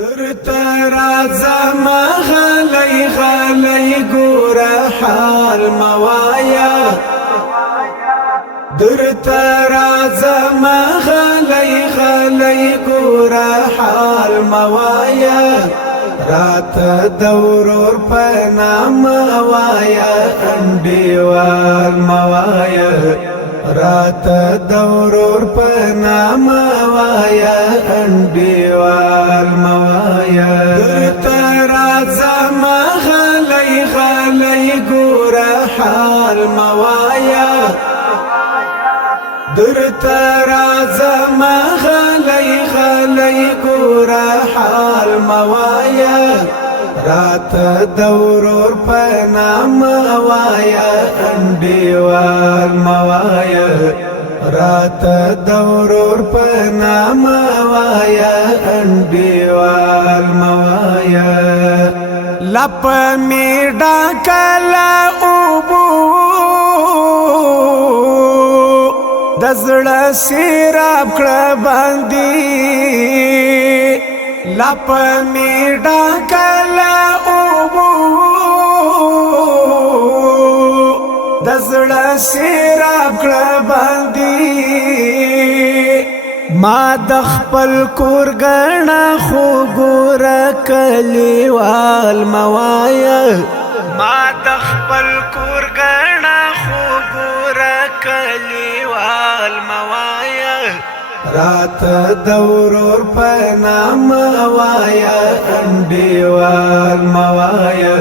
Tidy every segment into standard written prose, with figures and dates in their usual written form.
درته راځم غلی غلی ګوره حال موایا درته راځم غلی غلی ګوره حال موایا راته د ورور په نام وایا انډیوال موایا راته د ورور په نام وایا انډیوال موایا درته راځم غلی غلی ګوره حال موایا درته راځم غلی غلی ګوره حال موایا راته د ورور په نام وایا انډیوال موایا راته د ورور په نام وایا انډیوال موایا لپ می ډاکلا اوبو د زړه سیراب کړه باندې لپ می ډاکلا اوبو د زړه سیراب کړه باندې ما د خپل کور غنا خو ګور کلیوال موایا ما د خپل کور غنا خو ګور کلیوال موایا رات د ورور په نام وایا انډیوال موایا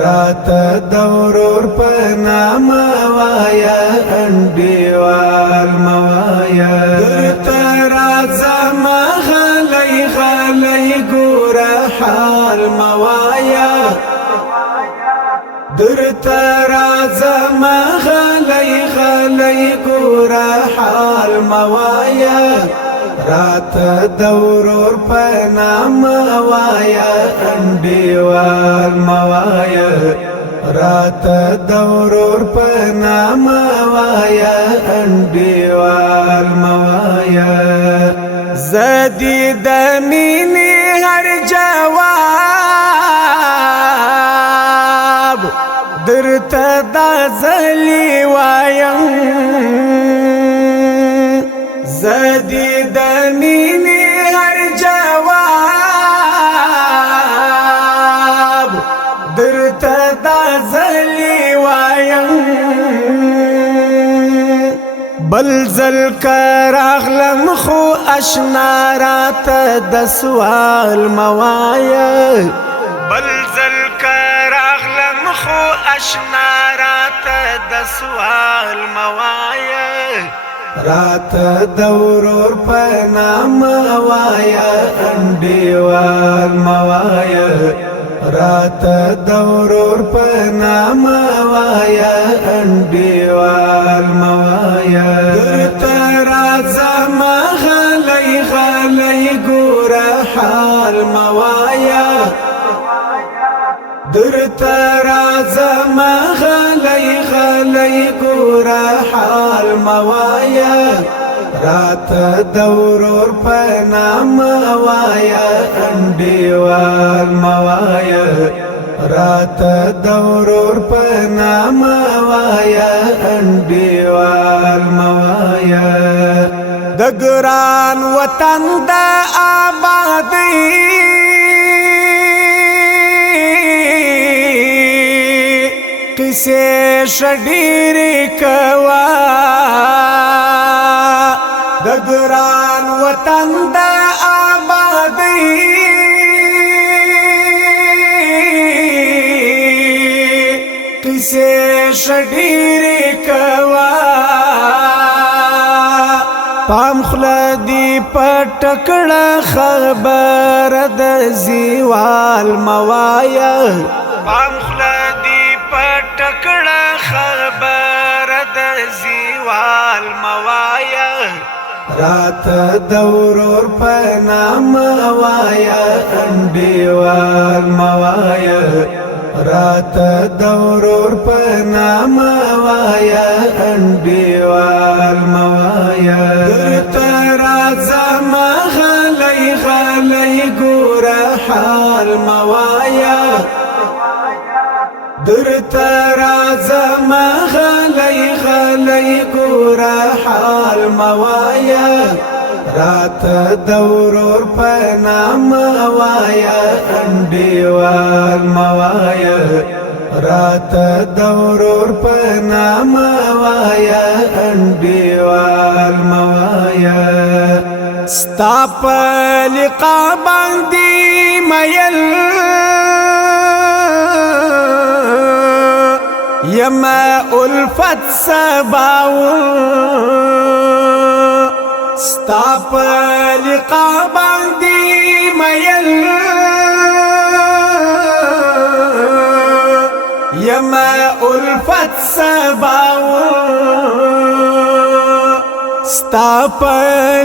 رات د ورور په نام وایا انډیوال موایا درته راځم غلی غلی ګوره حال موایا درته راځم غلی غلی ګوره حال موایا راته د ورور په نام وایا انډیوال موایا راته د ورور په نام وایا انډیوال موایا زدی د مینې هر جواب درته د زلی وایم زدی د مینې هر جواب درته د زلی وایم بل زل کراغلم خو اشنا راته د سوال موایا بل زل کراغلم خو اشنا راته د سوال موایا راته د ورور په نام وایا انډیوال موایا راته د ورور په نام وایا انډیوال موایا درته راځم غلی غلی ګوره حال موایا درته راځم غلی غلی ګوره حال موایا راته د ورور په نام وایا انډیوال موایا راته د ورور په نام وایا انډیوال موایا د ګران وطن د آبادی کیسه شډیر کوا د ګران وطن د آبادی کیسه شډیر کوا پام خلدی پټکړه خبر د زیوال موایا پام خلدی پټکړه خبر د زیوال موایا راته د ورور په نام وایا انډیوال موایا راته د ورور په نام وایا انډیوال موایا درته راځم غلی غلی ګوره ګور حال موایا درته راځم غلی غلی ګور حال موایا راته د ورور په نام وایا انډیوال موایا راته د ورور په نام وایا انډیوال موایا ستا په لقا باندې مین یما الفت سباو ستا په لقا باندې مین یما الفت سباو ستا په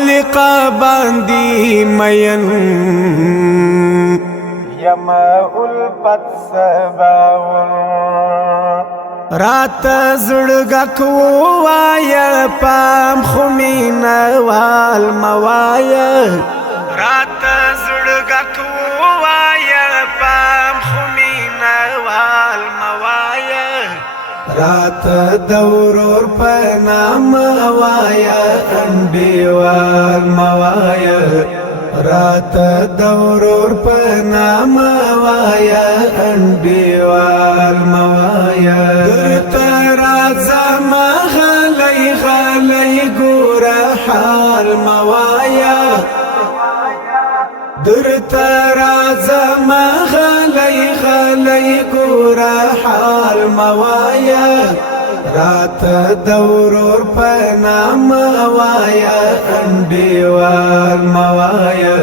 لقا باندې مین یما الفت سباو رات زړګک وایا پام خو مینا وال موایا رات زړګک وایا پام خو مینا وال موایا رات دورور په نام وایا انډیوال موایا رات دورور په نام وایا انډیوال موایا درته راځم غلی غلی ګور حال موایا درته راځم غلی غلی ګور حال موایا رات دورور په نام وایا انډیوال موایا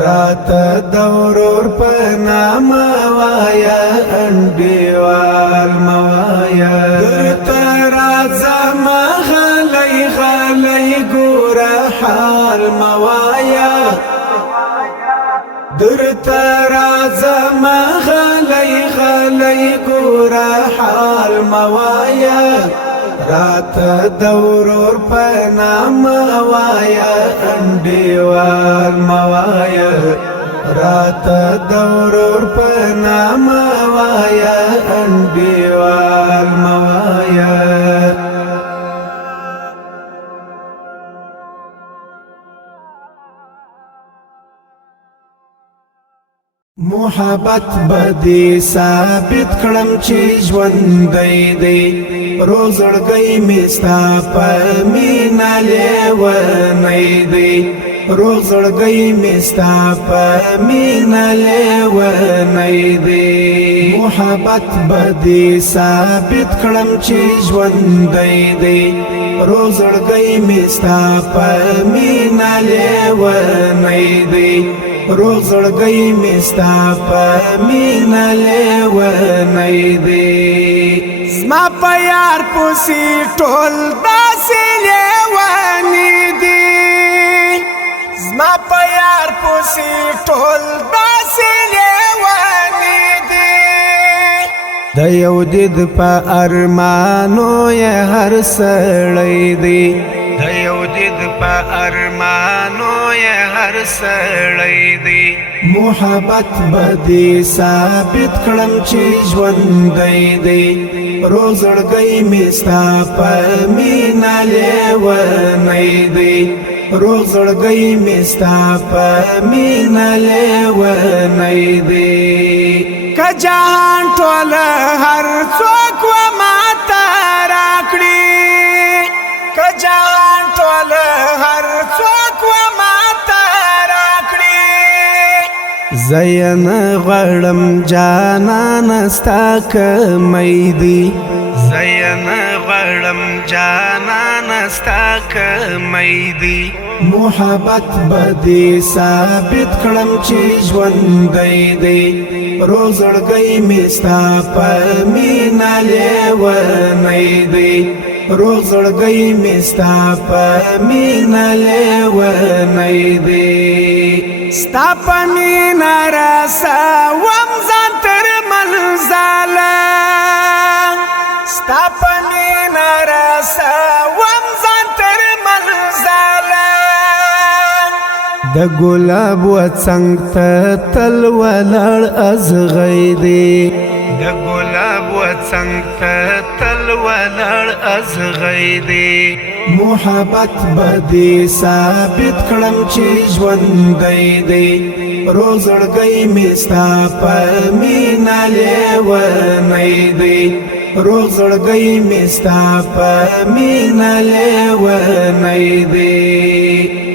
رات دورور په نام وایا انډیوال موایا درته راځم غلی غلی ګور حال موایا درته راځم غلی غلی ګور حال موایا رات دورور په نام وایا انډیوال موایا رات دورور په نام وایا انډیوال موایا محبت بدی ثابت کړم چې ژوندۍ دی روزړګۍ مستا په مینا لیونی دی روزړګۍ مستا په مینا لیونی دی محبت بدی ثابت کړم چې ژوندۍ دی روزړګۍ مستا په مینا لیونی دی روزړګۍ مستا په مینا لیونی دی زما په یار پسې ټول داسې لیوني دي زما په یار پسې ټول داسې لیوني دي د یو دید په ارمانو یې هر سړی دی د یو دید په ارمانو یې هر سړی دی محبت بدی ثابت کړم چې ژوندۍ دی روزړګۍ مستا په مینا لیونی دی روزړګۍ مستا په مینا لیونی دی که جهان ټول هر څوک و ماته راکړي که جهان ټول هر څوک و ماته راکړي زین غړم جانان ستا کمی دی زین غړم جانان ستا کمی دی محبت بدی ثابت کړم چې ژوندۍ دی روزړګۍ مستا په مینا لیونی دی روزړګۍ مستا په مینا لیونی دی ستا په مینا رسوم ځان تر منزله ستا په مینا رسوم ځان تر منزله د د ګلاب وڅنګ ته تل ولاړ ازغی دی د ګلاب وڅنګ ته تل ولاړ ازغی دی محبت بدی ثابت کړم چې ژوندی دی روزړګی می ستا په مینا لیونی دی روزړګی می ستا په مینا لیونی دی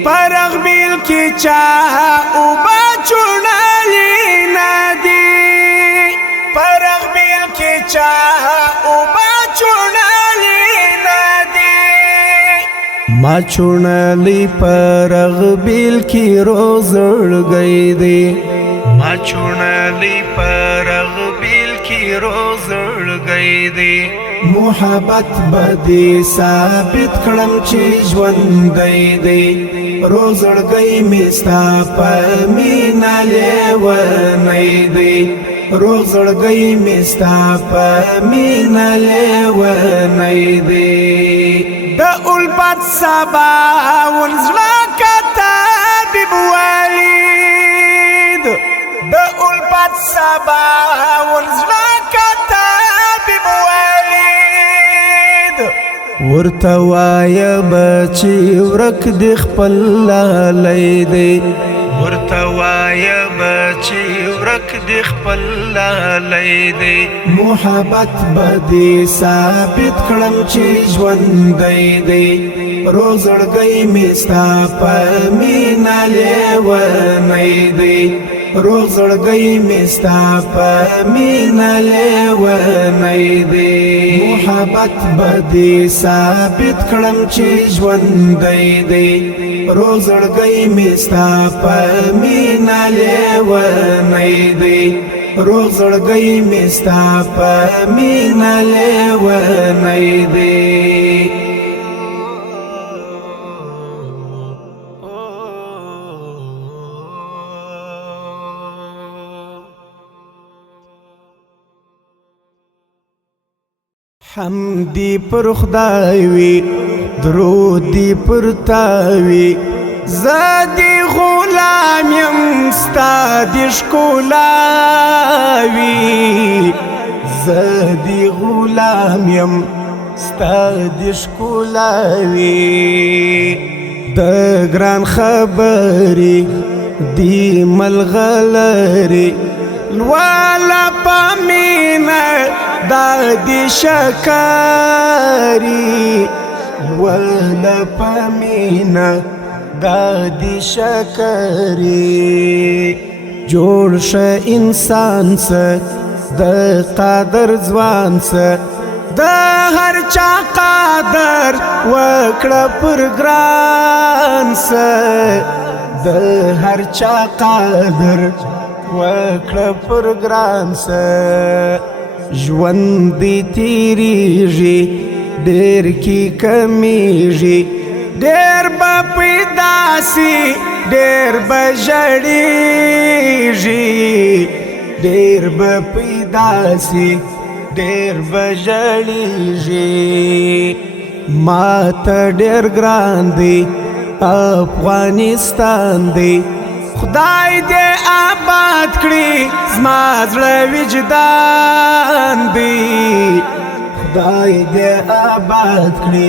پرغ بیل کی چاہ اوبا چونالی ندی پرغ بیل کی چاہ اوبا چونالی ندی ما چونالی پرغ بیل کی روزڑ گئی دی ما چونالی پرغ بیل کی روزڑ گئی دی محبت بدی ثابت کړم چې ژوندی دی روزړګی می ستا په مینا لیونی دی روزړګی می ستا په مینا لیونی دی د الفت سبا ولزړه کتابب والید د الفت سبا ولزړه کتابب والید ورته وایه بچی ورک د خپل لالی دی ورته وایه بچی ورک د خپل لالی دی محبت بدی ثابت کړم چې ژوندی دی روزړګی می ستا په مینا لیونی دی روزړګی می ستا په مینا لیونی دی محبت بدی ثابت کړم چې ژوندی دی روزړګی می ستا په مینا لیونی دی روزړګی می ستا په مینا لیونی دی حمدی پر خدای وی درودی پر تاوی زادی غلام یم ستا د ښکلاوي زادی غلام یم ستا د ښکلاوي د ګران خبرې دی ملغلرې لوالا پامینا دا دی شکاری لوالا پامینا دا دی شکاری جوړ شه انسان سه د قادر ځوان سه د هر چا قادر وکړه پر ګران سه د هر چا قادر وکړه پر ګران سه ژوند دی تیریږي ډېر کی کمیږي ډېر به پیدا سي ډېر به ژړېږي ډېر به پیدا سي ډېر به ژړېږي ما ته ډېر ګران دی افغانستان دی خدای دې آباد کړي زما زړه وجدان دی خدای دې آباد کړي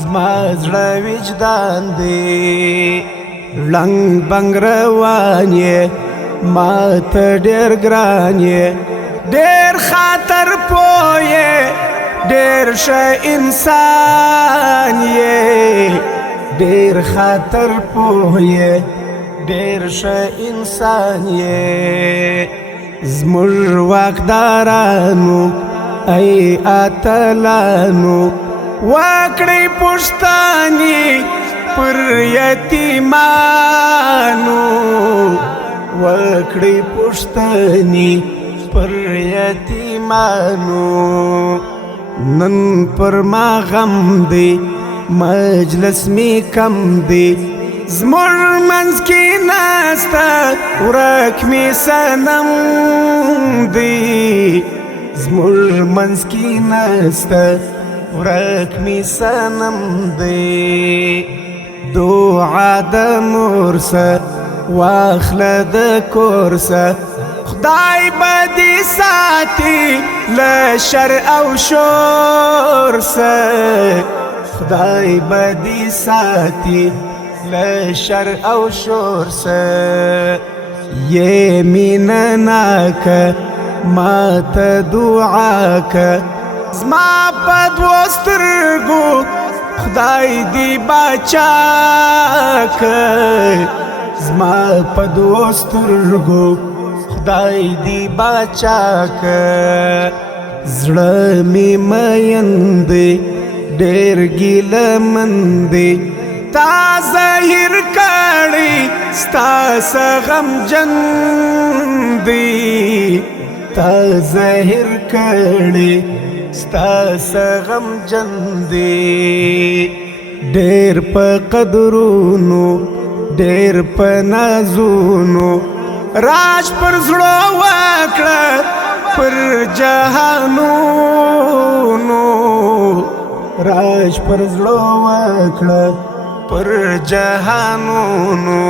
زما زړه وجدان دی لنګ بنګ روان یې ما ته ډېر ګران یې ډېر خاطر پوه یې ډېر ښه انسان یې ډېر خاطر پوه یې ډېر ښه انسان یې زموږ واکدارانو ای اتلانو وکړئ پوښتنې پر یتیمانو وکړئ پوښتنې پر یتیمانو نن پر ما غم دی مجلس می کم دی زموږ منځ کې ناسته ورک می صنم دی زموږ منځ کې ناسته ورک می صنم دی دعا د مور سه واخله د کورسه خدای بدی ساتي له شر او شور سه خدای بدی ساتي له شر او شور سه یمین ناک ما ته دعاک زما په دوو سترګو خدای دی باچاک زما په دوو سترګو خدای دی باچاک زړه می مین دی ډېر ګیلمن دی تا ظاهر کړی ستا څه غمجن دی تا ظاهر کړی ستا څه غمجن دی ډېر په قدرونو ډېر په نازونو راج پر زړه وکړه پر جهانونو راج پر زړه وکړه پر جهانونو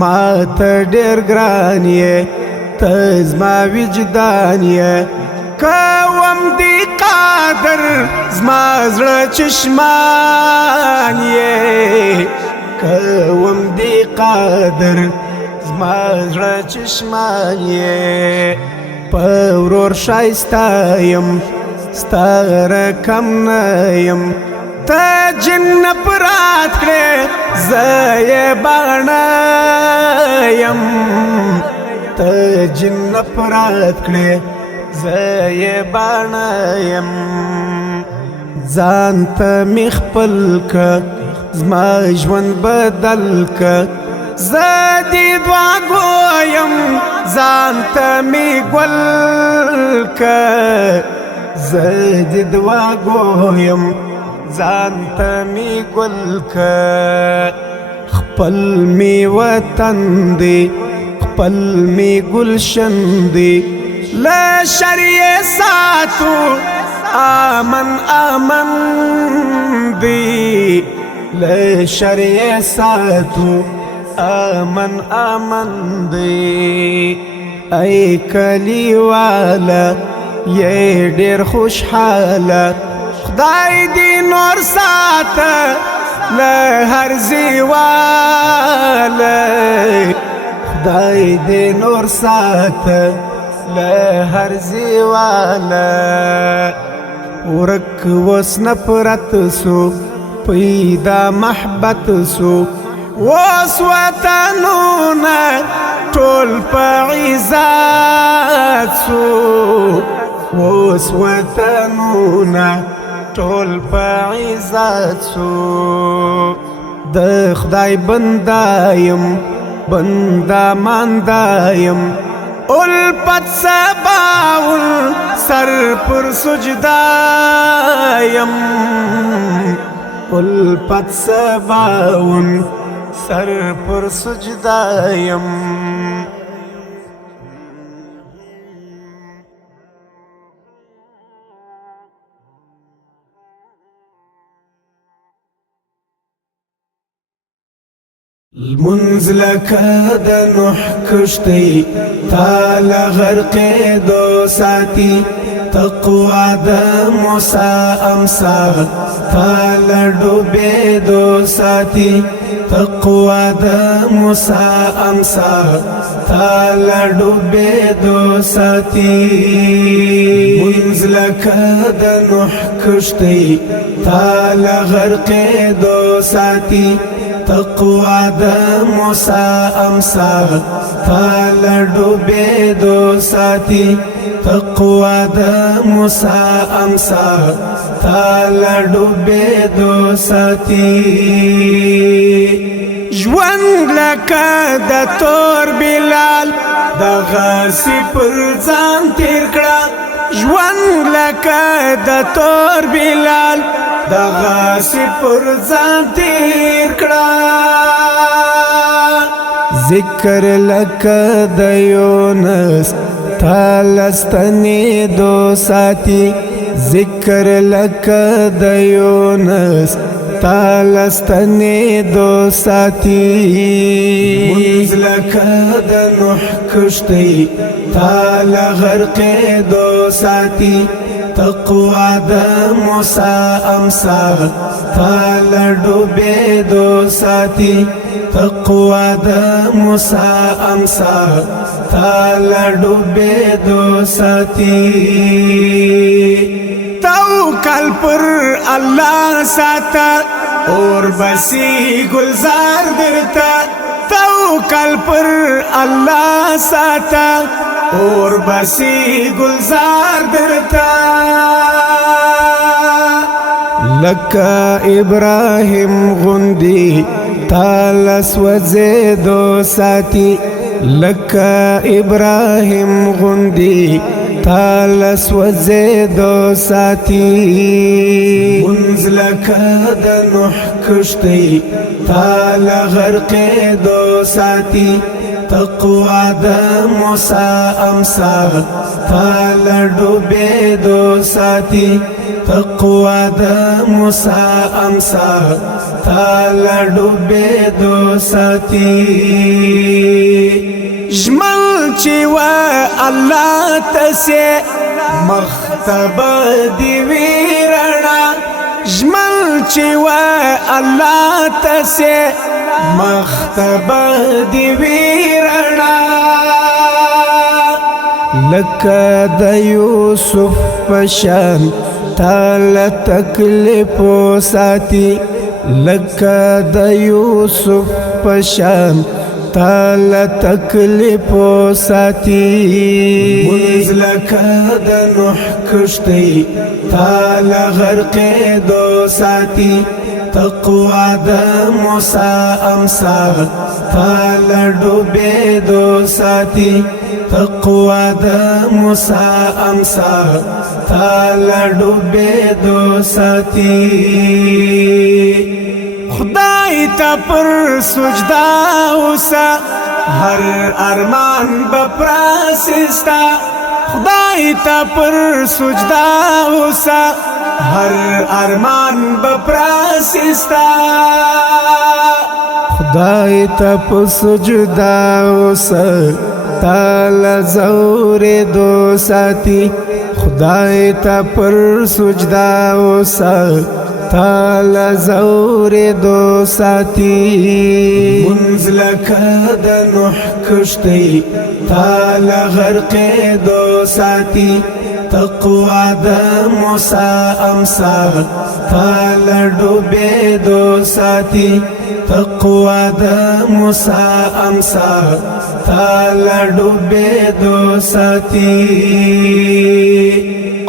ما ته ډېر ګران یې ته زما وجدان یې کوم دی قادر زما زړه چشمان یې کوم دی قادر زما زړه چشمان یې په ورور ښایسته یم ستا رقم نه یم ته جن پرات کړې زه یې باڼه یم ته جن پرات کړې زه یې باڼه یم ځان ته مې خپل که زما ژوند بدل که زه دې دعا ګویم ځان ته مې ګل که زه دې دعا ګویم ځان ته مې ګل که خپل مې وطن دی خپل مې ګلشن دی له شر یې ساتو امن امن دی له شر یې ساتو امن امن دی ای کلیواله یې ډېر خوشحاله خدای دی نور ساته له هر زیواله خدای دی نور ساته له هر زیواله ورک وس نفرت سو پیدا محبت سو وس وطنونه ټول په عزت سو وس وطنونه ټول په عزت سو د خدای بنده یم بنده مانده یم الفت سباول سر پر سجده یم الفت سباول سر پر سجده یم المنز لکه د نوح کشتی تال غرقېدو ساتي تقوا د موسی امسا تال ډوبېدو ساتي تقوا د موسی امسا تال ډوبېدو ساتي منز لکه د نوح کشتی تال غرقېدو ساتي تقوا د موسی امسا تال ډوبېدو ساتي تقوا د موسی امسا تال ډوبېدو ساتي ژوند لکه د تور بلال دغه سی پر ځان تیر کړه ژوند لکه د تور بلال دغه سی پر ځان تیر کړه ذکر لکه د یونس تالستنېدو ساتي ذکر لکه د یونس تالستنې دو ساتي منز لکه د نوح کشتی تال غرقې دو ساتي تقوا د موسی امسا تال ډوبې دو ساتي تقوا د موسی امسا تال ډوبې دو ساتي توکل پر الله ساته اور بسی گلزار درتا توکل پر الله ساته اور بسی گلزار درتا لکه ابراهیم غوندی تالس وزیدو ساتی لکه ابراهیم غوندی تالس وزیدو ساتی منز لکه د نوح کشتی تال غرقې دو ساتی تقوا د موسی امسا تال ډوبې دو ساتی تقوا د موسی امسا تال ډوبې دو ساتی جمل چې و الله تسه مختب دی ویرنا جمل چې و الله تسه مختب دی ویرنا لکه د یوسف پشان تال تکلیف ساتي لکه د یوسف پشان تال تکلیف ساتي منز لکه د نوح کشتی تال غرقې دو ساتي تقوا د موسی امسا تال ډوبې دو ساتي تقوا د موسی امسا تال ډوبې دو ساتي خدای ته پر سجدا اوسه هر ارمان بپراسستا خدای ته پر سجدا اوسه هر ارمان بپراسستا خدای ته پر سجدا اوسه تال زور دو ساتی خدای ته پر سجدا اوسه تال زور دو ساتی منز لکه د نوح کشتی تال غرقې دو ساتی تقوا د موسی امسا تال ډوبې دو ساتی تقوا د موسی امسا تال ډوبې دو ساتی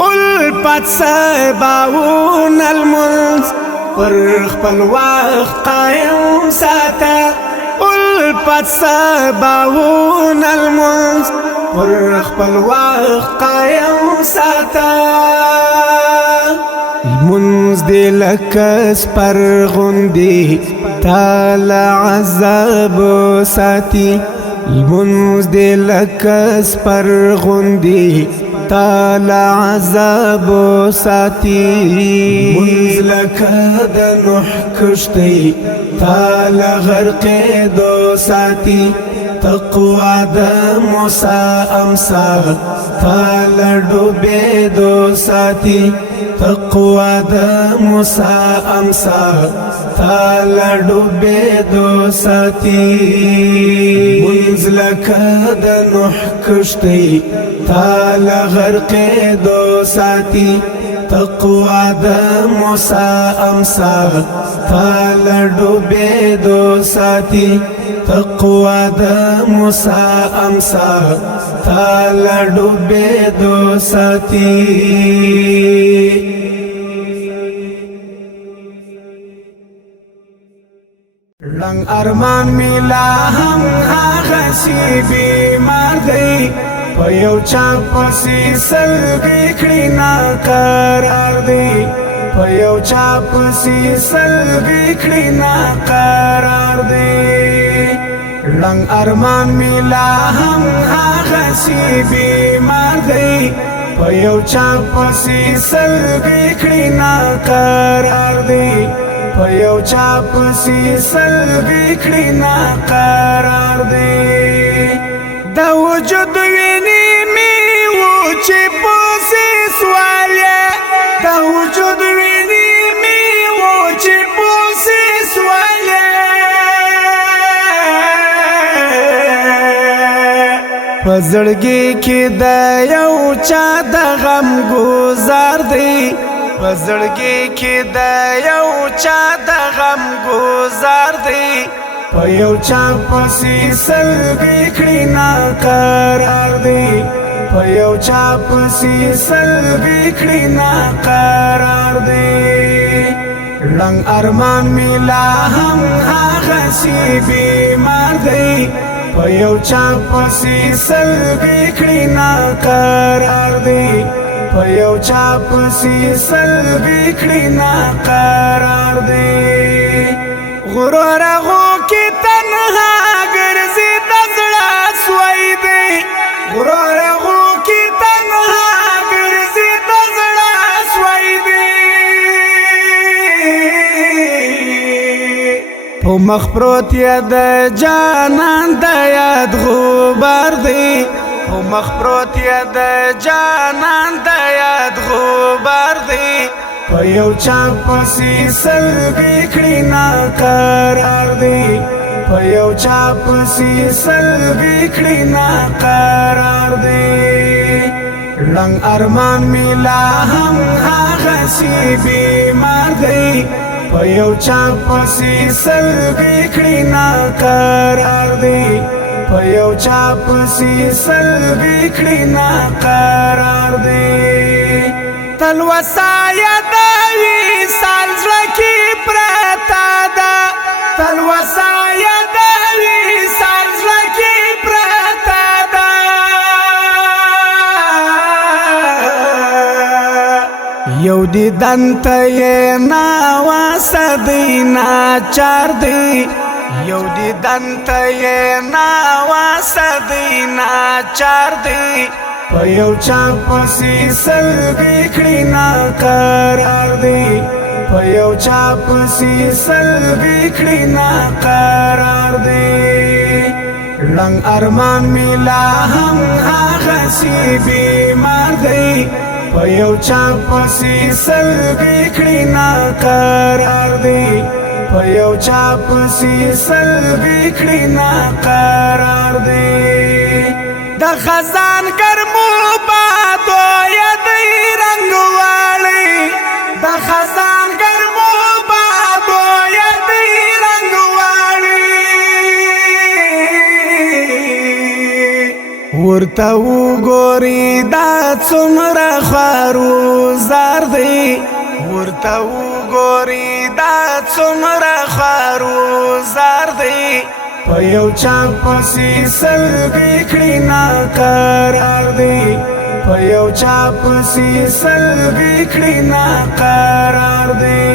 الپت سباون المنز پر خپل وخت قائم ساته الپت سباون المنز پر خپل وخت قائم ساته المنز دی لکس پر غندی تال عذاب ساتی المنز دی لکس پر غندی تال عذاب ساتی منز لکه د نوح کشتی تال غرقې دو ساتی تقوا د موسی امسا تال ډوبې دو ساتی تقوا د موسی امسا تال ډوبې دو ساتی منز لکه د نوح کشتی تال غرقې دو ساتی تقوا د موسی امسا تال ډوبې دو ساتی تقوا د موسی امسا تال ډوبې دو ساتی لنگ ارمان میلا هم هغه سی بیمار دی په یو چا پسې سلګي کړي ناقرار دی په یو چا پسې سلګي کړي ناقرار دی لنگ ارمان میلا هم هغه سی بیمار دی په یو چا پسې سلګي کړي ناقرار دی په یو چا پسې سلګۍ کړي ناقرار دی د وجود ویني مې وچې پسې سوالې د وجود ویني مې وچې پسې سوالې په زړګي کې د یو چا د غم ګزار دی په زړګي کې د یو چا د غم ګزار دی په یو چا پسې سلګۍ کړي ناقرار دی په یو چا پسې سلګۍ کړي ناقرار دی رنګ ارمان می لا هم هغسې بیمار دی په یو چا پسې سلګۍ کړي ناقرار دی په یو چا پسې سلګۍ کړي ناقرار دی غرور هغو کې تنها ګرځي د زړه سوی دی غرور هغو کې تنها ګرځي د زړه سوی دی په مخ پروت یې د جانان د یاد غبار دی په مخ پروت یې د جانان د یاد غبار دی په یو چا پسې سلګۍ کړي ناقرار دی په یو چا پسې سلګۍ کړي ناقرار دی رنګ ارمان می لا هم هغسې بیمار دی په یو چا پسې سلګۍ کړي ناقرار دی په یو چا پسې سلګۍ کړي ناقرار دی تل وسایه د وصال زړه کې پرته ده تل وسایه د وصال زړه کې پرته ده یو دیدن ته یې ناواسه دی ناچار دی یو دیدن ته یې ناواسه دی ناچار دی په یو چا پسې سلګۍ کړي ناقرار دی په یو چا پسې سلګۍ کړي ناقرار دی رنګ ارمان می لا هم هغسې بیمار دی په یو چا پسې سلګۍ کړي ناقرار دی په یو چا پسې سلګۍ کړي ناقرار دی د خزان ګرمو بادو یادی رنگ واړی د خزان ګرمو بادو یادی رنگ واړی ورته وګوري دا څومره خوارو زار دی ورته وګوري دا څومره خوارو زار دی په یو چا پسې سلګۍ کړي ناقرار دی په یو چا پسې سلګۍ کړي ناقرار دی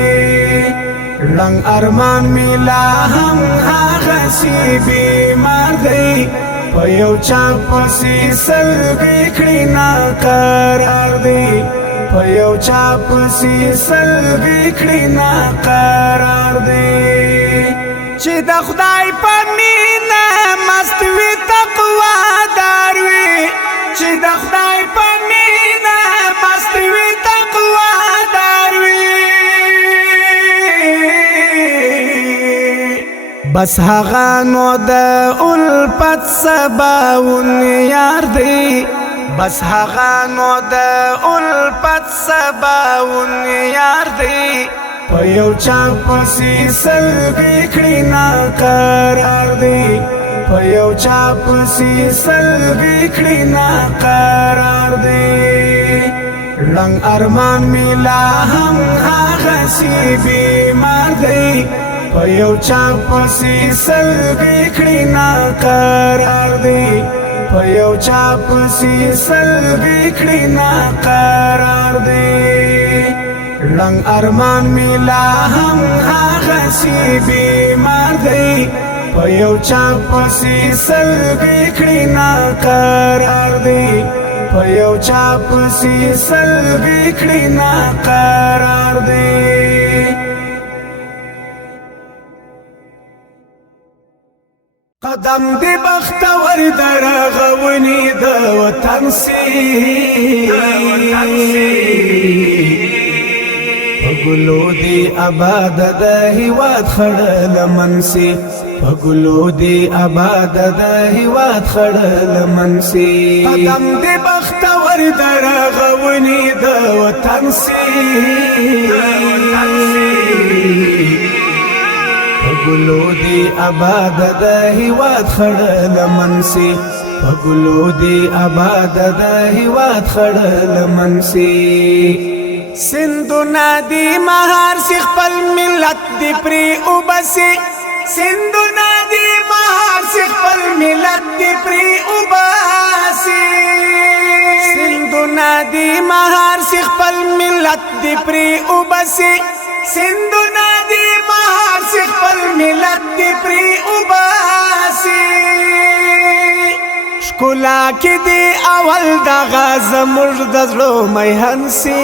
رنګ ارمان می لا هم هغسې بیمار دی په یو چا پسې سلګۍ کړي ناقرار دی په یو چا پسې سلګۍ کړي ناقرار دی چې د خدای په مینه مست وي تقوا دار وي چې د خدای په مینه مست وي تقوا دار وي بس هغه نو د الفت سباون یار دی بس هغه نو د الفت سباون یار دی په یو چا پسې سلګۍ کړي ناقرار دی په یو چا پسې سلګۍ کړي ناقرار دی رنګ ارمان می لا هم هغسې بیمار دی په یو چا پسې سلګۍ کړي ناقرار دی په یو چا پسې سلګۍ کړي ناقرار دی رنګ ارمان می لا هم هغسې بیمار دی په یو چا پسې سلګۍ کړي ناقرار دی په یو چا پسې سلګۍ کړي ناقرار دی قدم دی بختور درغونی د وطن سی پګلو دی آباد د هیواد خړ لمن سی پګلو دی آباد د هیواد خړ لمن سی قدم دی بختور درغونی د وطن سی پګلو دی آباد د هیواد خړ لمن سی پګلو دی آباد د هیواد خړ لمن سی سندونه دی مہار سی خپل ملت دی پری وبسی سندونه دی مہار سی خپل ملت دی پری وبسی سندونه دی مہار سی خپل ملت دی پری وبسی سندونه دی مہار سی خپل ملت دی پری وبسی شکولا کی دی اول دا غاز مرد زلو میهن سی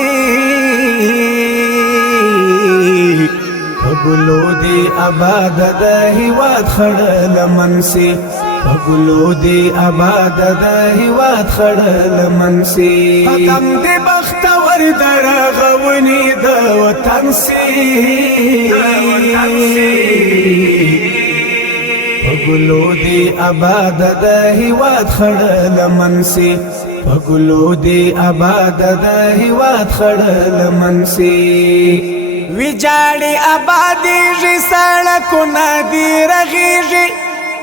پګلو دی آباد د هیواد خړ لمن سی پګلو دی آباد د هیواد خړ لمن سی قدم دی بختور درغونی د وطن سی پګلو دی آباد د هیواد خړ لمن سی پګلو دی آباد د هیواد خړ لمن سی ویجاړي آبادی ژ سړکونه دی رغیږي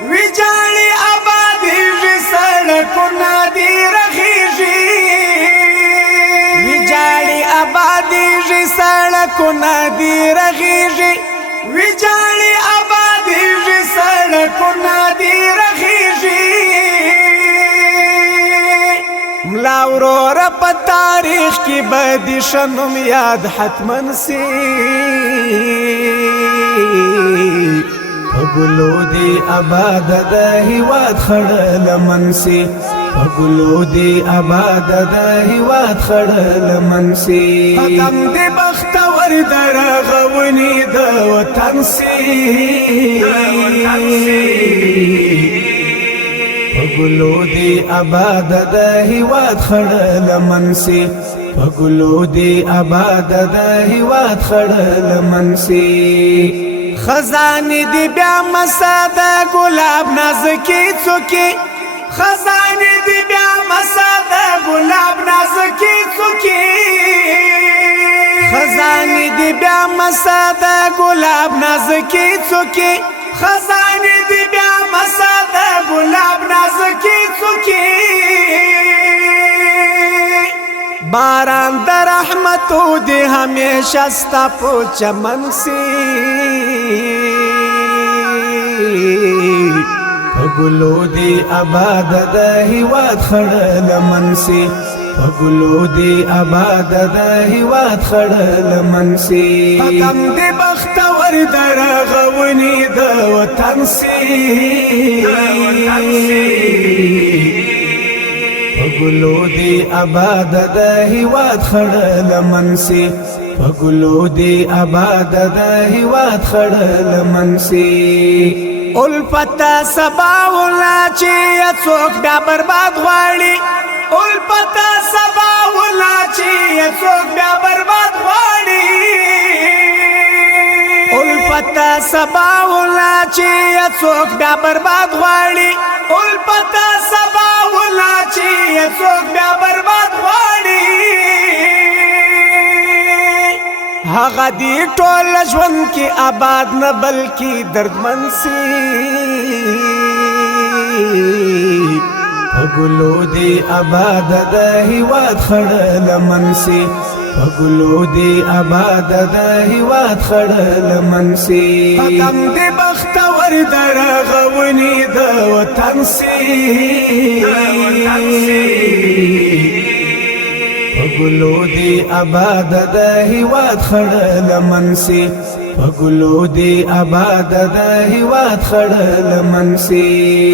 ویجاړي آبادی ژ سړکونه دی رغیږي ویجاړي آبادی ژ سړکونه دی رغیږي ویجاړي آبادی ژ سړکونه دی رغیږي ملا ورور په تاریخ کې بدی شنم یاد حتمن سی پګلو دی آباد د هیواد خړ لمن سی پګلو دی آباد د هیواد خړ لمن سی قدم دی بختور درغونی د وطن سی پګلو دی آباد د هیواد خړ لمن سی پګلو دی آباد د هیواد خړ لمن سی خزانه دی بیا مساد ګلاب نازکی څوکي خزانه دی بیا مساد ګلاب نازکی څوکي خزانه دی بیا مساد ګلاب نازکی څوکي خزانه دی بیا مساد ګلاب نازکی څوکي باران در رحمتو دی همیشه ستا په چمن سی پګلو دی آباد د هیواد خړ لمن سی پګلو دی آباد د هیواد خړ لمن سی قدم دی بختور درغونی د وطن سی پګلو دی آباد د هیواد خړ لمن سی پګلو دی آباد د هیواد خړ لمن سی الفتا سبا ولا چې څوک بیا برباد غواړي الفتا سبا ولا چې څوک بیا برباد غواړي الفتا سبا ولا چې څوک بیا برباد غواړي الفتا سبا ولا چې څوک بیا برباد غواړي هغه دی ټول ژوند کې آباد نه بلکې دردمن سی پګلو دی آباد د هیواد خړ لمن سی پګلو دی آباد د هیواد خړ لمن سی قدم دی بختور درغونی د وطن سی پګلو دی آباد د هیواد خړ لمن سی پګلو دی آباد د هیواد خړ لمن سی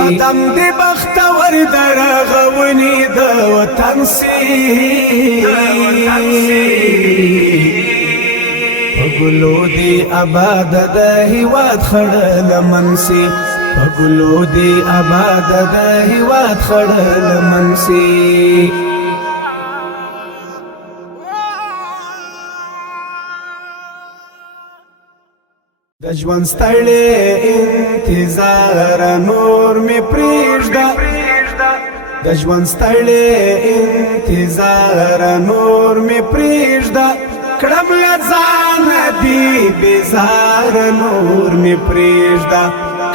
قدم دی بختور درغونی د وطن سی پګلو دی آباد د هیواد خړ لمن سی پګلو دی آباد د هیواد خړ لمن سي د ژوند ستړی انتظار نور می پریږده د ژوند ستړی انتظار نور می پریږده کړم له ځانه دی بیزار نور می پریږده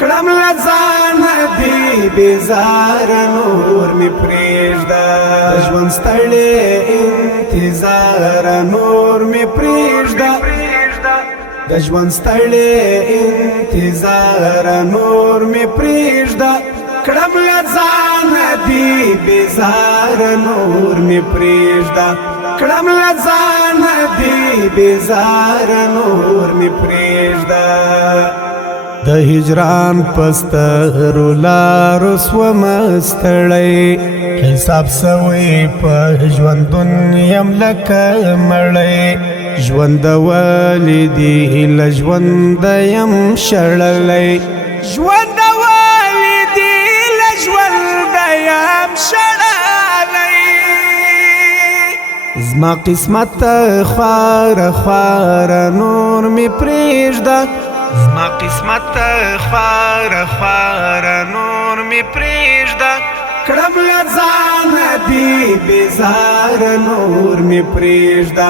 کړم له ځانه دی بیزار نور می پریږده د ژوند ستړی انتظار نور می پریږده د ژوند ستړی انتظار نور می پریږده کړم له ځانه دی بیزار نور می پریږده کړم له ځانه دی بیزار نور می پریږده د هجران پسترو لارو سومه ستړی حساب سوی په ژوندون یم لکه مړی ژوند والدی له ژوند یم شړلی ژوند والدی له ژوند یم شړلی زما قسمت خوار خوار نور می پریږده زما قسمت خوار خوار نور می پریږده کړم له ځانه دی بیزار نور می پریږده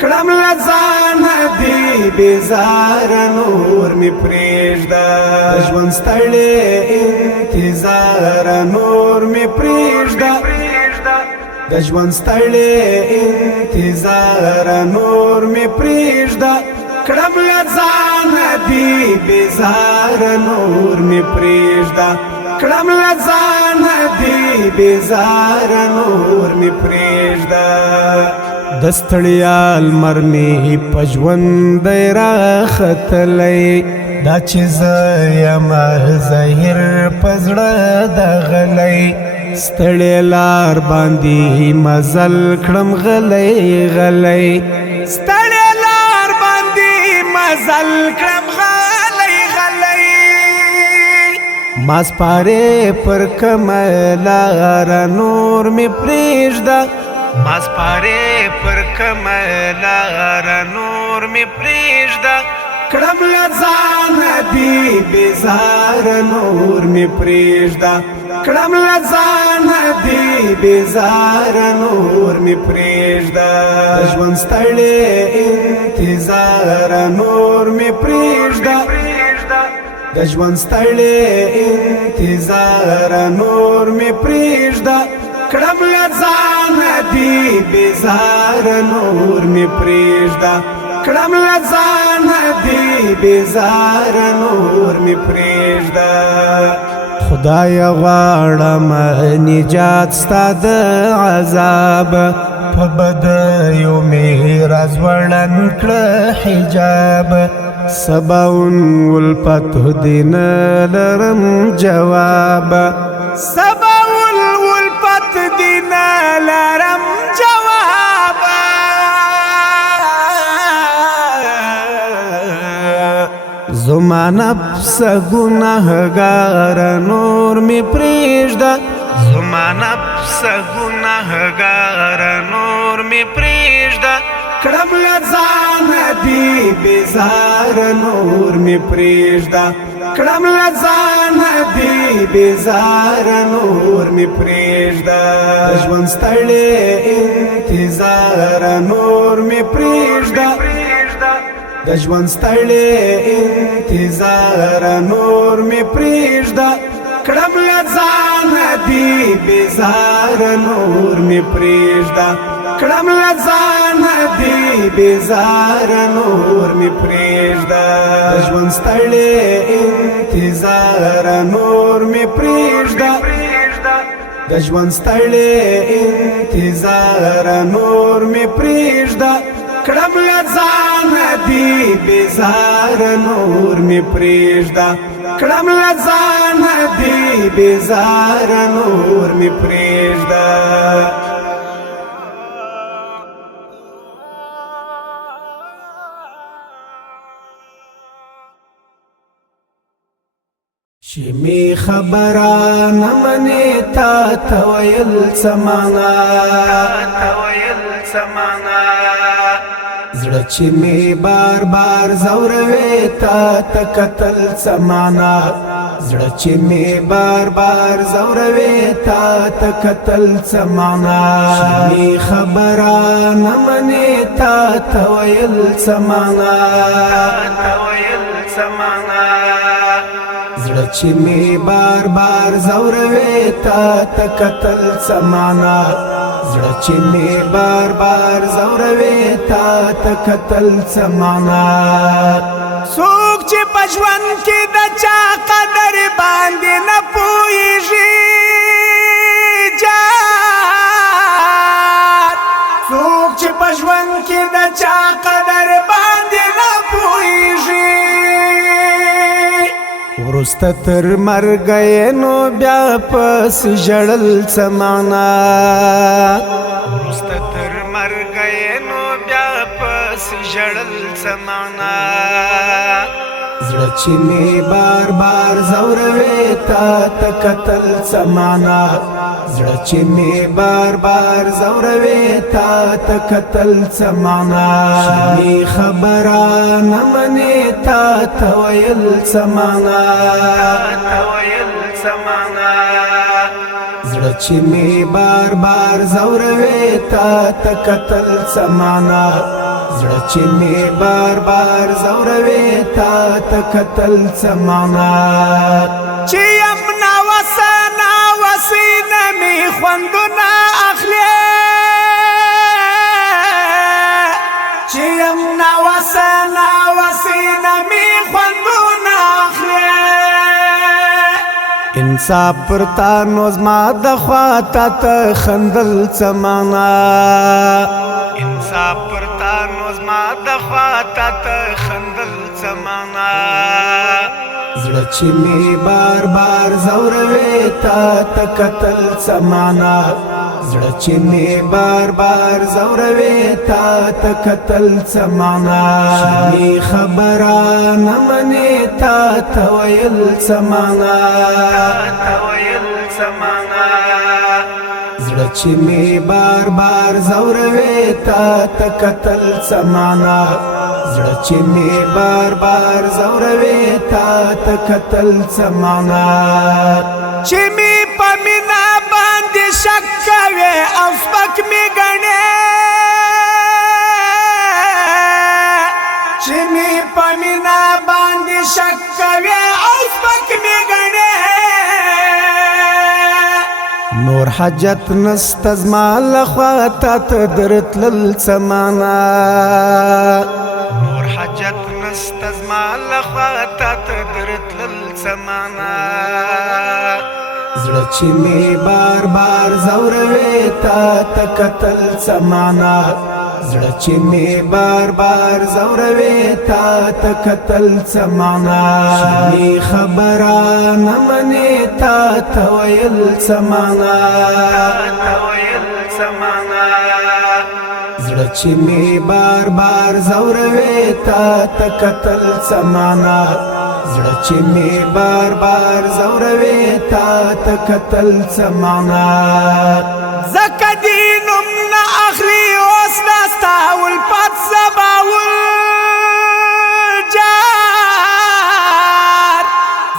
کړم له ځانه دی بیزار نور می پریږده د ژوند ستړی انتظار نور می پریږده د ژوند ستړی انتظار نور می پریږده کړم له ځانه دی بیزار نور می پریږده کړم له ځانه دی بیزار نور می پریږده د ستړیا لمر مې په ژوند دی راختلی دا چې زه یم زهیر په زړه دغلی ستړی لار باندې مزل کړم غلی غلی ستړی لار باندې مزل کړم غلی غلی ما سپارې پر کومه لاره نور مې پریږده ما سپارې پر کومه لاره نور مې پریږده کړم له ځانه دی بیزار نور مې پریږده کړم له ځانه دی بیزار نور مې پریږده د ژوند ستړی انتظار نور مې پریږده د ژوند ستړی انتظار نور مې پریږده کړم له ځانه دی بیزار نور مې پریږده کړم له ځانه دی بیزار نور مې پریږده خدای غواړم نجات ستا د عذاب په بدیو مې رازوړن کړه حجاب سباون ولپت دین لرم جواب سباون ولپت دین لرم جواب زما نفس گناهگار نور می پریږده زما نفس گناهگار نور می پریږده کړم له ځانه دی بیزار نور می پریږده کړم له ځانه دی بیزار نور می پریږده د ژوند ستړی انتظار نور می پریږده د ژوند ستړی انتظار نور می پریږده کړم له ځانه دی بیزار نور می پریږده کړم له ځانه دی بیزار نور می پریږده د ژوند ستړی انتظار نور می پریږده د ژوند ستړی انتظار نور می پریږده کړم له ځانه دی بیزار نور می پریږده کړم له ځانه دی بیزار نور می پریږده چې می خبره نه منې تا ته ویل څه معنا زړه چې می بار بار زوروي تا ته کتل څه معنا زړه چې می بار بار زوروي تا ته کتل څه معنا می خبره نه منې تا ته ویل څه معنا زړه چې می بار بار زوروي تا ته کتل څه معنا زړه چې می بار بار زوروي تا ته کتل څه معنا څوک چې په ژوند کې د چا قدر باندې نه پوهیږي جار څوک چې په ژوند کې د چا قدر باندې نه پوهیږي ورسته تر مرګ نو بیا پس ژړل څه معنا ورسته تر مرګ نو بیا پس ژړل څه معنا زړه چې می بار بار زوروي تا ته کتل څه معنا زړه چې می بار بار زوروي تا ته کتل څه معنا می خبره نه منې تا ته ویل څه معنا زړه چې می بار بار زوروي تا ته کتل څه معنا زړه چې می بار بار زوروي تا ته کتل څه معنا چې یمنا وسنا وسینه می خوندونه اخلي چې یمنا وسنا وسینه می خوندونه اخلي انصاف پرتا نوز ما د خوا تا ته خندل څه معنا انصاف پرتا نوز ما د خوا تا ته خندل څه معنا زړه چې می بار بار زوروي تا ته کتل څه معنا زړه چې می بار بار زوروي تا ته کتل څه معنا می خبره نه منې تا ته ویل څه معنا زړه چې می بار بار زوروي تا ته کتل څه معنا زړه چې می بار بار زوروي تا ته کتل څه معنا چې می په مینا باندې شک کوي او سپک می ګڼې چې می په مینا باندې شک کوي او سپک می ګڼې نور حاجت نست زما لخوا تا ته درتلل څه معنا نور حاجت نست زما لخوا تا ته درتلل څه معنا زړه چې می بار بار زوروي تا ته کتل څه معنا زړه چې می بار بار زوروي تا ته کتل څه معنا می خبره نه منې تا ته ویل څه معنا زړه چې می بار بار زوروي تا ته کتل څه معنا زړه چې می بار بار زوروي تا ته کتل څه معنا زکه دینم نه اخلي اوس نستاول پات سباول جار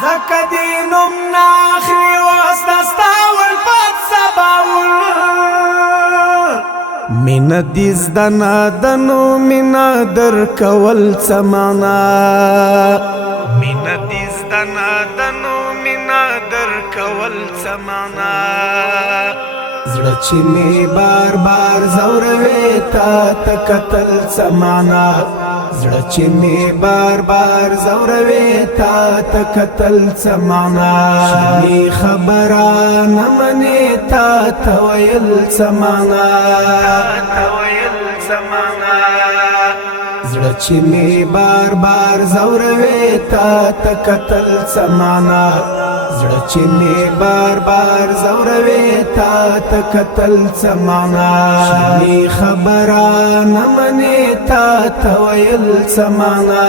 زکه دینم نه اخلي اوس نستاول پات سباول مینا دیز دنا دنو مینا در کول څه معنا مینا دیز دنا دنو مینا در کول څه معنا زړه چې می بار بار زوروي تا ته کتل څه معنا زړه چې می بار بار زوروي تا ته کتل څه معنا می خبره نه منې تا ته ویل څه معنا زړه چې می بار بار زوروي تا ته کتل څه معنا زړه چې می بار بار زوروي تا ته کتل څه معنا می خبره نه منې تا ته ویل څه معنا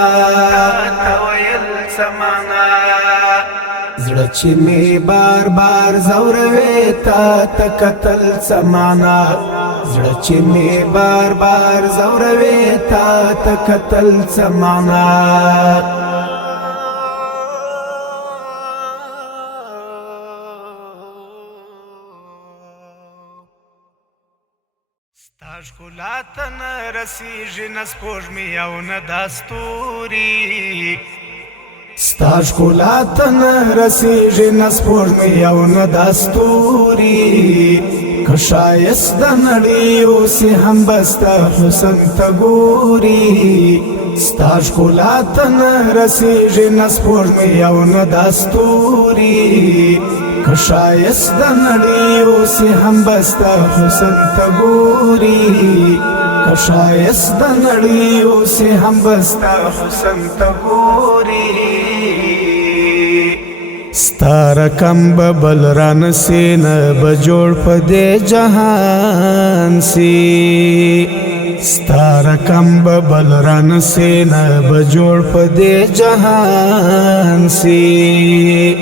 زړه چې می بار بار زوروي تا ته کتل څه معنا زړه چې می بار بار زوروي تا ته کتل څه معنا ستاش ښکلاتن رسیږي نه سپوږمۍ او نه دا ستوري ستاش ښکلاتن رسیږي نه سپوږمۍ او نه دا ستوري که ښایست د نړۍ اوسي هم به ستا حسن ته ګوري ستاش ښکلاتن رسیږي نه سپوږمۍ او نه دا ستوري که ښایست د نړۍ اوسي هم به ستا حسن ته ګوري که ښایست د نړۍ اوسي هم به ستا حسن ته ګوري ستا رقم به بل رانسي نه به جوړ په دې جهان سي ستا رقم به بل رانسي نه به جوړ په دې جهان سي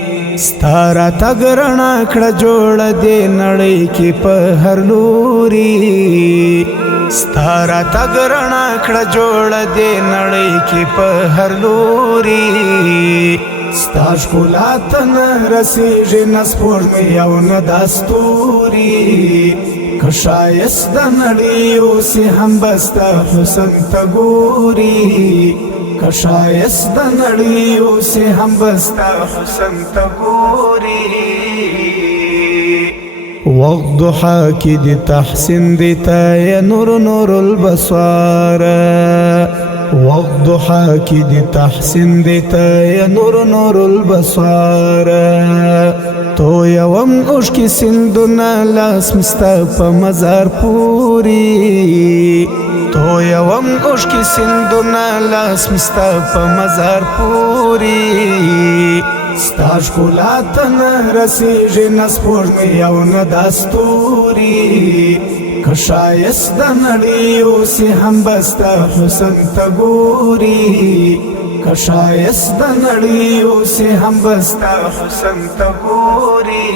ستا راتګ رڼا کړه جوړه دې نړۍ کې په هر لوري ستا راتګ رڼا کړه جوړه دې نړۍ کې په هر لوري ستا ښکلا ته نه رسیږي نه سپوږمۍ او نه دا ستوري که ښایست د نړۍ اوسي هم به ستا حسن ته ګوري که ښایست د نړۍ اوسي هم به ستا حسن ته ګوري وقت ضحا کې د تحسین دی تا یا نور نور البصار وقت ضحا کې د تحسین دی تا یا نور نور البصار تو یوم اوښکې سیندونه لاس مستا په مزار پوري تو یوم اوښکې سیندونه لاس مستا په مزار پوري ستا ښکلا ته نه رسیږي نه سپوږمۍ او نه دا ستوري که ښایست د نړۍ اوسي هم به ستا حسن ته ګوري که ښایست د نړۍ اوسي هم به ستا حسن ته ګوري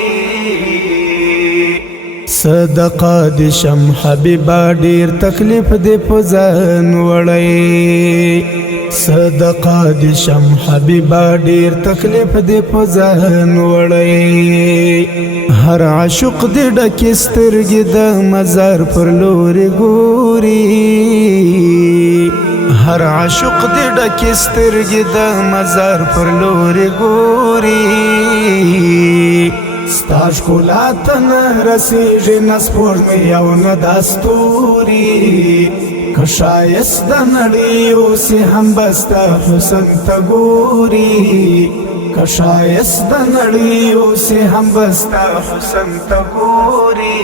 صدقه دې شم حبیبه ډېر تکلیف دې په ځان وړی صدقه دې شم حبیبه ډېر تکلیف دې په ځان وړی هر عاشق دې ډکې سترګې د مزار پر لورې ګوري هر عاشق دې ډکې سترګې د مزار پر لورې ګوري ستا ښکلا ته نه رسیږي نه سپوږمۍ او نه دا ستوري که ښایست د نړۍ اوسي هم به ستا حسن ته ګوري که ښایست د نړۍ اوسي هم به ستا حسن ته ګوري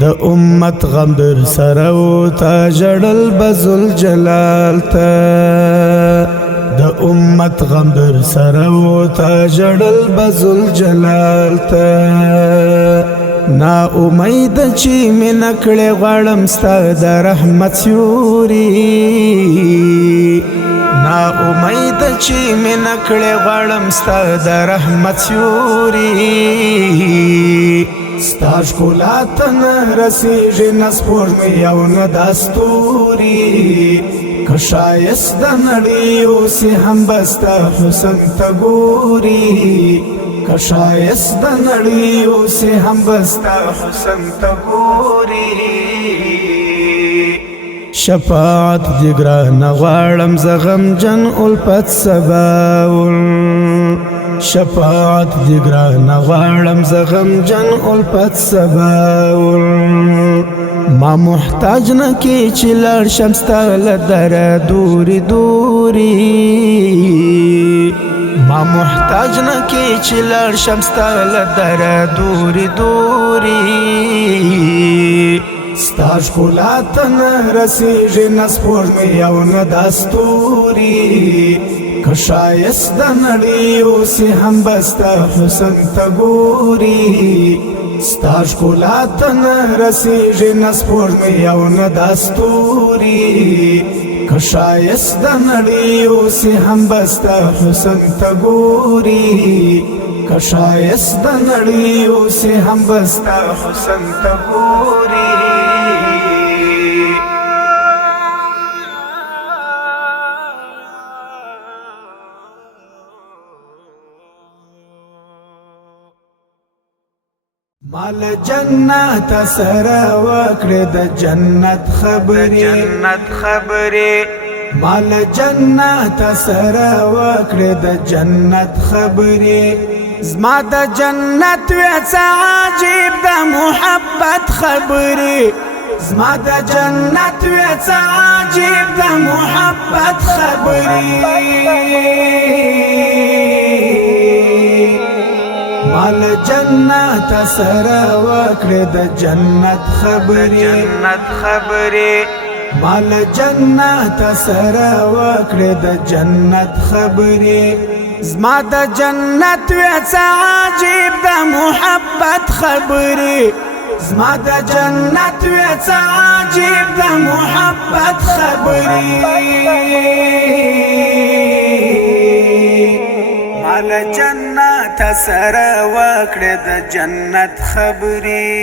د امت غم در سره و تا ژړل به ذوالجلال ته د امت غم در سره و تا ژړل به ذوالجلال ته نا امید چې مینه کړې غواړم ستا د رحمت سیوري نا امید چې مینه کړې غواړم ستا د رحمت سیوري ستا ښکلا ته نه رسیږي نه سپوږمۍ او نه دا ستوري که ښایست د نړۍ اوسي هم به ستا حسن ته ګوري که ښایست د نړۍ اوسي هم به ستا حسن ته ګوري شفاعت دې ګرانه غواړم زه غمجن الفت سباول شفاعت دې ګرانه غواړم زه غمجن الفت سباول ما محتاج نه کې چې لاړ شم ستا له دره دوري دوري ما محتاج نه کې چې لاړ شم ستا له دره دوري دوري ستا ښکلا ته نه رسیږي نه سپوږمۍ او نه دا ستوري که ښایست د نړۍ اوسي هم به ستا حسن ته ګوري ستا ښکلا ته نه رسیږي نه سپوږمۍ او نه دا ستوري که شایست د نړۍ اوسې هم بستا حسن ته ګوري که شایست د نړۍ اوسې هم بستا حسن ته ګوري مال جنت سره وکړه د جنت خبرې مال جنت سره وکړه د جنت خبرې زما د جنت وڅ عجیب د محبت خبرې زما د جنت وڅ عجیب د محبت خبرې مال جنت سره وکړه د جنت خبرې مال جنت سره وکړه د جنت خبرې زما د جنت وڅ عجیب د محبت خبرې زما د جنت وڅ عجیب د محبت خبرې مال جنت سره وکړه د جنت خبرې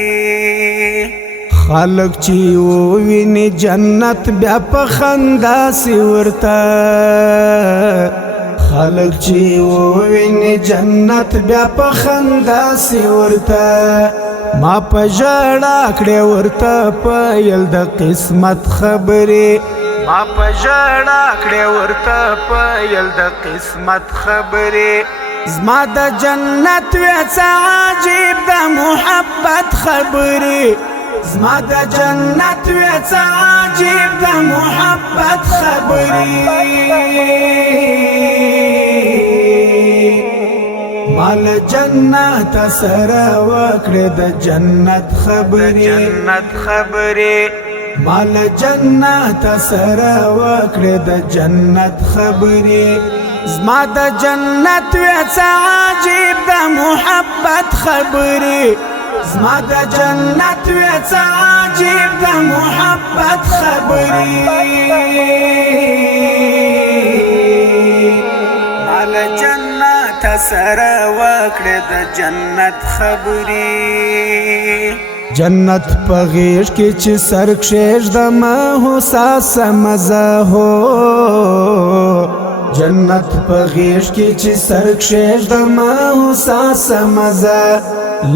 خلق چې وویني جنت بیا په خندا سي ورته خلق چې وویني جنت بیا په خندا سي ورته ما په ژړا کړې ورته پیل د قسمت خبرې ما په ژړا کړې ورته پیل د قسمت خبرې زما د جنت وڅ عجیب د محبت خبرې زما د جنت وڅ عجیب د محبت خبرې مال جنت سره وکړه د جنت خبرې مال جنت سره وکړه د جنت خبرې زما د جنت وڅ عجیب د محبت خبرې زما د جنت وڅ عجیب د محبت خبرې مال جنت سره وکړه د جنت خبرې جنت په غیږ کې چې سر کښېږدم حساس مزه هو جنت په غیږ کې چې سر کښېږدم حساس مزه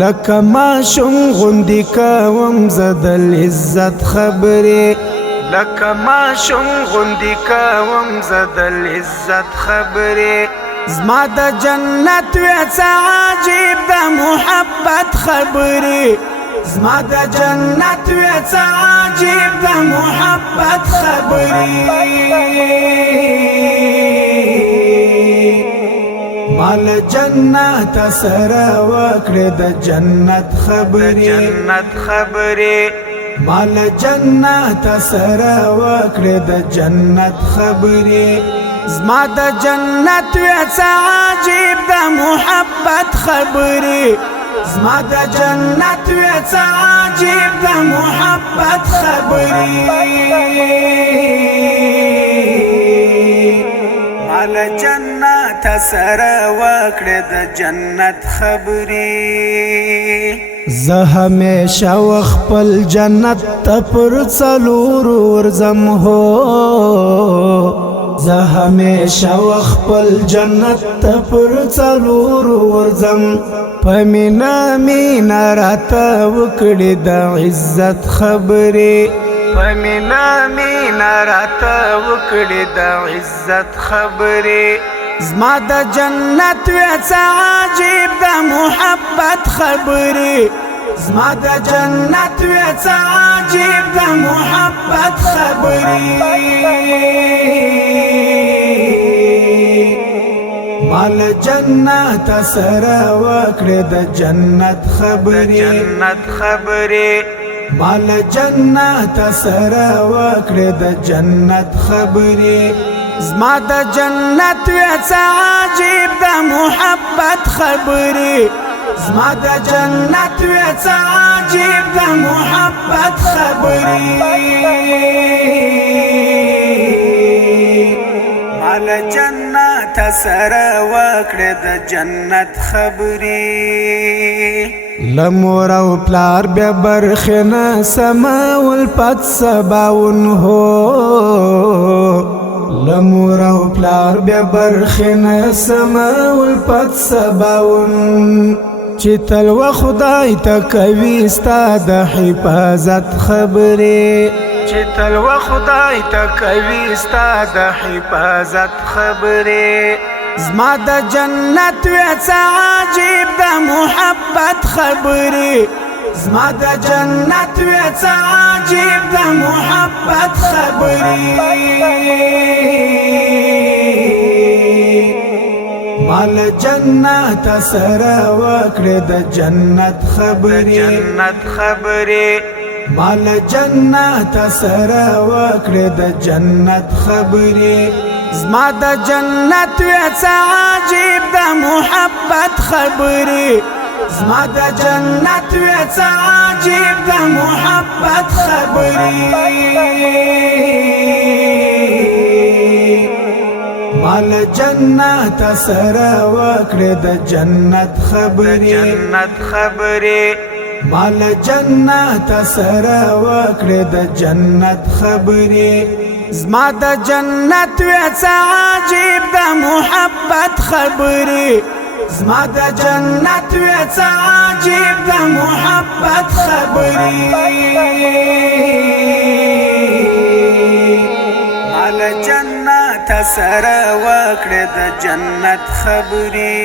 لکه ماشوم غوندې کوم زه د لذت خبرې لکه ماشوم غوندې کوم زه د لذت خبرې زما د جنت وڅ عجیب د محبت خبرې زما د جنت وڅ عجیب د محبت خبرې مال جنت سره وکړه د جنت خبرې مال جنت سره وکړه د جنت خبرې زما د جنت وڅ عجیب د محبت خبرې زما د جنت وڅ عجیب د محبت خبرې مال جنت سره وکړه د جنت خبرې زه همیشه خپل جنت ته پر څلور ورځم هو زه همیشه خپل جنت ته پر څلور ورځم په مینا مینا راته وکړې د عزت خبرې په مینا مینا راته وکړې د عزت خبرې زما د جنت وڅ عجیب د محبت خبرې زما د جنت وڅ عجیب د محبت خبرې مال جنت سره وکړه د جنت خبرې مال جنت سره وکړه د جنت خبرې زما د جنت وڅ عجیب د محبت خبرې زما د جنت وڅ عجیب د محبت خبرې سره وکړې د جنت خبرې لمور او پلار بیا برخې نه سمول پد سباون هو لمور او پلار بیا برخې نه سمول پد سباون چې تل و خدای ته کوي ستا د حفاظت خبرې چې تل و خدای ته کوي ستا د حفاظت خبرې زما د جنت وڅ عجیب د محبت خبرې زما د جنت وڅ عجیب د محبت خبرې مال جنت سره وکړې د جنت خبرې مال جنت سره وکړې د جنت خبرې زما د جنت وڅ عجیب د محبت خبرې زما د جنت وڅ عجیب د محبت خبرې مال جنت سره وکړې د جنت خبرې مال جنت سره وکړې د جنت خبرې زما د جنت وڅ عجیب د محبت خبرې زما د جنت وڅ عجیب د محبت خبرې مال جنت سره وکړې د جنت خبرې